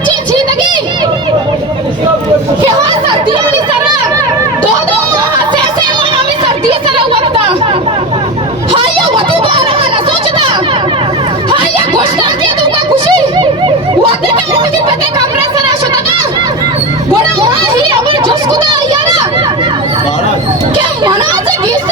बच्ची जिंदगी केव्हा सर्दी आणि सरा दो से आम्ही सर्दी सरा वक्ता हा या वती बारा ना सोचता हा या गोष्ट के तुका खुशी वती का मुझे पते कमरे सरा शता ना बड़ा वहां ही अमर जोश खुदा यारा क्या मनाचे गीत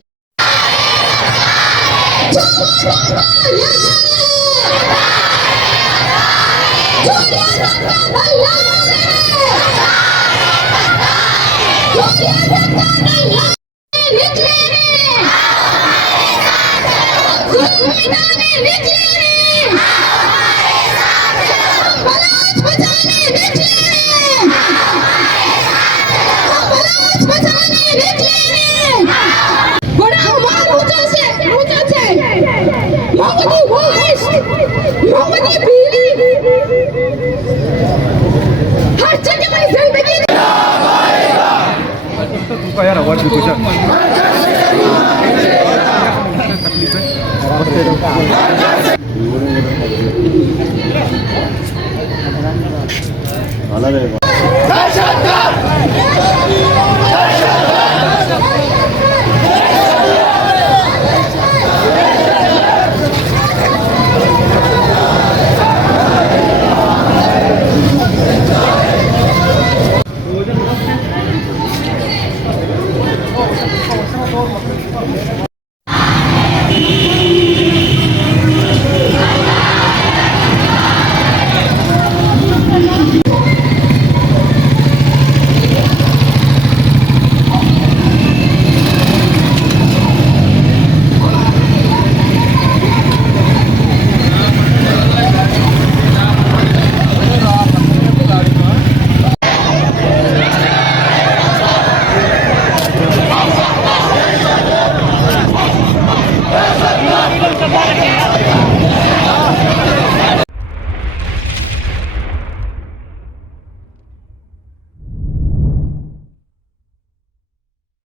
यार आवाज भी कुछ